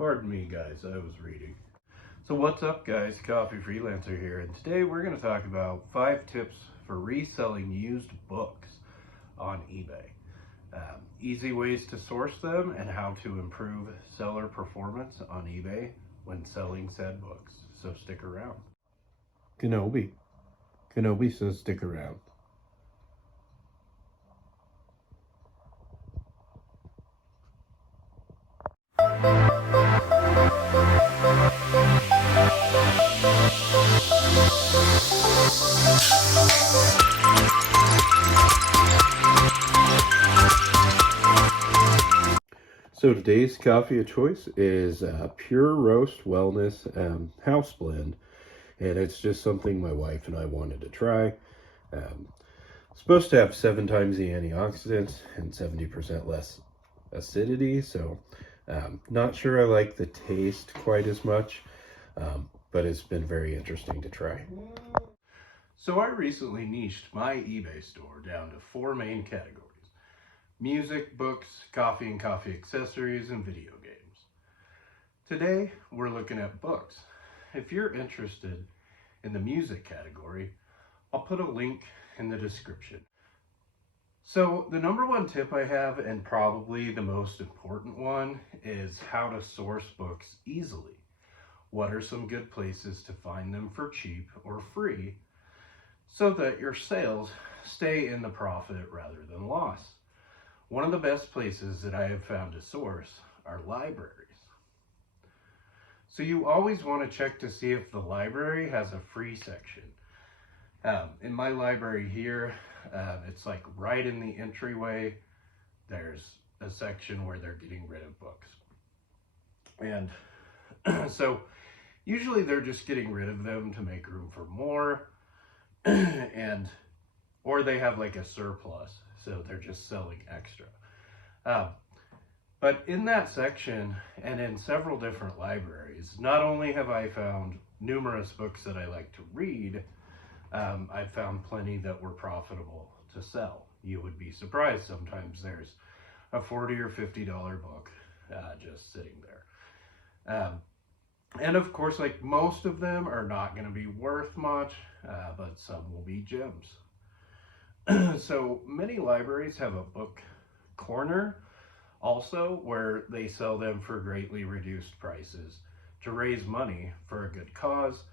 Pardon me guys, I was reading. So what's up guys, Coffee Freelancer here, and today we're going to talk about 5 tips for reselling used books on eBay. Easy ways to source them and how to improve seller performance on eBay when selling said books. So stick around. Kenobi says stick around. So today's coffee of choice is Pure Roast Wellness House Blend, and it's just something my wife and I wanted to try. Supposed to have 7 times the antioxidants and 70% less acidity, so not sure I like the taste quite as much, but it's been very interesting to try. So I recently niched my eBay store down to 4 main categories: music, books, coffee and coffee accessories, and video games. Today, we're looking at books. If you're interested in the music category, I'll put a link in the description. So the number 1 tip I have, and probably the most important one, is how to source books easily. What are some good places to find them for cheap or free so that your sales stay in the profit rather than loss? One of the best places that I have found to source are libraries. So you always want to check to see if the library has a free section. In my library here, it's like right in the entryway, there's a section where they're getting rid of books. And so usually they're just getting rid of them to make room for more, or they have like a surplus, so they're just selling extra. But in that section and in several different libraries, not only have I found numerous books that I like to read, I've found plenty that were profitable to sell. You would be surprised, sometimes there's a $40 or $50 book just sitting there. And of course, like, most of them are not going to be worth much, but some will be gems. So many libraries have a book corner also, where they sell them for greatly reduced prices to raise money for a good cause.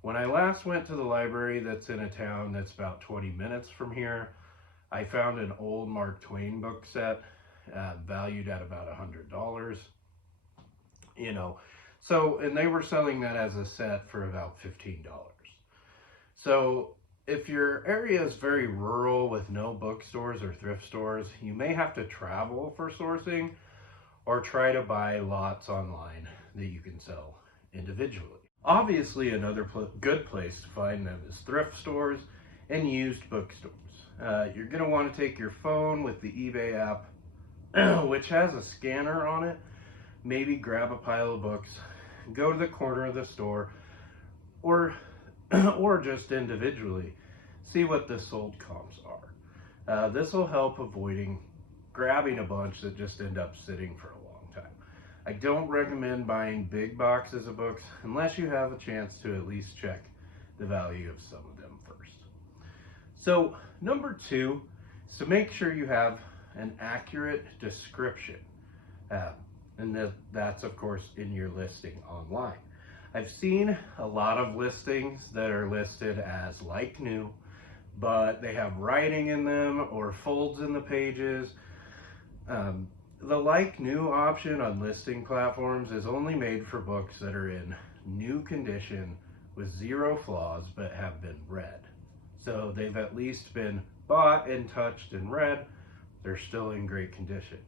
When I last went to the library that's in a town that's about 20 minutes from here, I found an old Mark Twain book set valued at about $100. So, and they were selling that as a set for about $15. So if your area is very rural with no bookstores or thrift stores, you may have to travel for sourcing or try to buy lots online that you can sell individually. Obviously, another good place to find them is thrift stores and used bookstores. You're going to want to take your phone with the eBay app, which has a scanner on it. Maybe grab a pile of books, go to the corner of the store, or just individually see what the sold comps are. This will help avoiding grabbing a bunch that just end up sitting for a long time. I don't recommend buying big boxes of books unless you have a chance to at least check the value of some of them first. So number 2 is to make sure you have an accurate description. And that's of course in your listing online. I've seen a lot of listings that are listed as like new, but they have writing in them or folds in the pages. The like new option on listing platforms is only made for books that are in new condition with 0 flaws but have been read. So they've at least been bought and touched and read. They're still in great condition.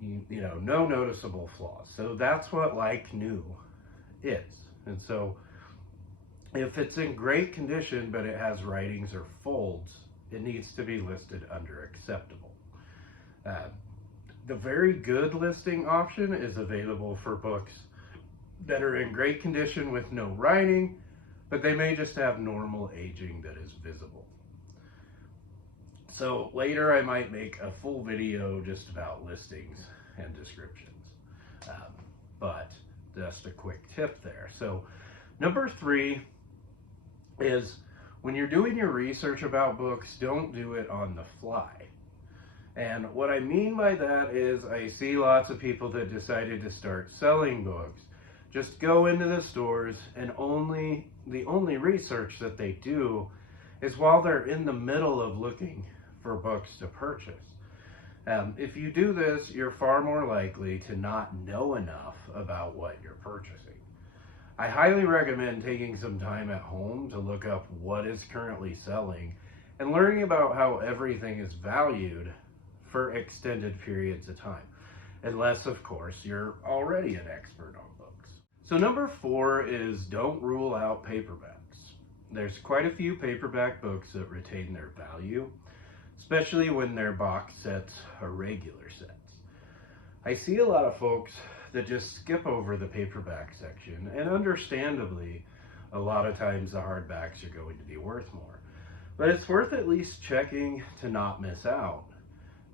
No noticeable flaws. So that's what like new is. And so if it's in great condition but it has writings or folds, it needs to be listed under acceptable. The very good listing option is available for books that are in great condition with no writing, but they may just have normal aging that is visible. So later I might make a full video just about listings and descriptions. just a quick tip there. So number 3 is, when you're doing your research about books, don't do it on the fly. And what I mean by that is, I see lots of people that decided to start selling books just go into the stores, and the only research that they do is while they're in the middle of looking for books to purchase. If you do this, you're far more likely to not know enough about what you're purchasing. I highly recommend taking some time at home to look up what is currently selling and learning about how everything is valued for extended periods of time. Unless, of course, you're already an expert on books. So number 4 is, don't rule out paperbacks. There's quite a few paperback books that retain their value, especially when they're box sets or regular sets. I see a lot of folks that just skip over the paperback section, and understandably, a lot of times the hardbacks are going to be worth more. But it's worth at least checking to not miss out.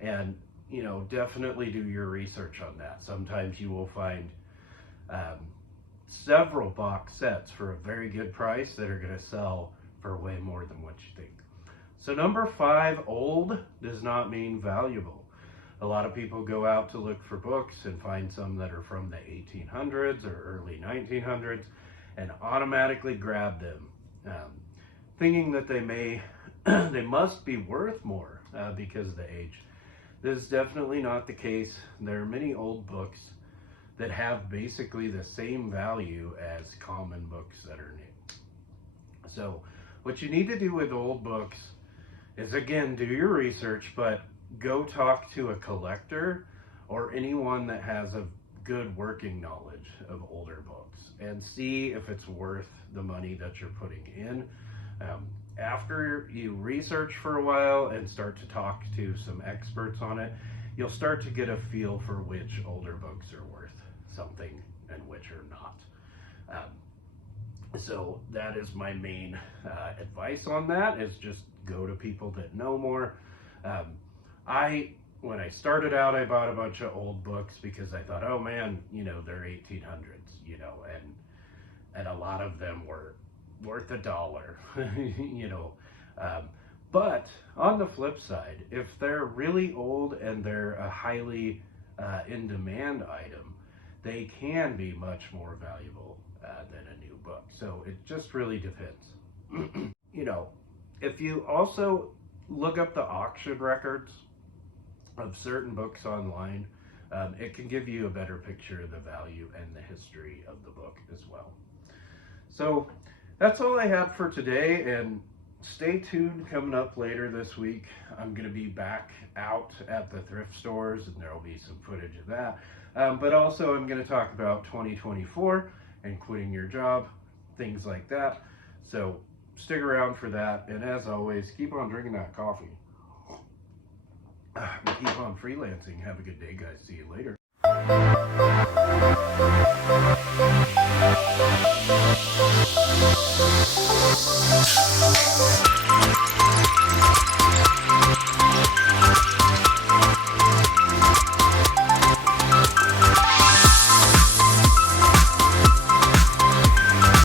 And, definitely do your research on that. Sometimes you will find several box sets for a very good price that are going to sell for way more than what you think. So number 5, old does not mean valuable. A lot of people go out to look for books and find some that are from the 1800s or early 1900s and automatically grab them, thinking that they must be worth more because of the age. This is definitely not the case. There are many old books that have basically the same value as common books that are new. So what you need to do with old books is, again, do your research, but go talk to a collector or anyone that has a good working knowledge of older books and see if it's worth the money that you're putting in. After you research for a while and start to talk to some experts on it, you'll start to get a feel for which older books are worth something and which are not. So that is my main advice on that, is just go to people that know more. When I started out, I bought a bunch of old books because I thought, oh man, they're 1800s, and a lot of them were worth $1, but on the flip side, if they're really old and they're a highly in demand item, they can be much more valuable than a new book. So it just really depends. If you also look up the auction records of certain books online, it can give you a better picture of the value and the history of the book as well. So that's all I have for today, and stay tuned. Coming up later this week, I'm going to be back out at the thrift stores, and there will be some footage of that. But also I'm going to talk about 2024 and quitting your job, things like that. So stick around for that, and as always, keep on drinking that coffee. Keep on freelancing. Have a good day, guys. See you later.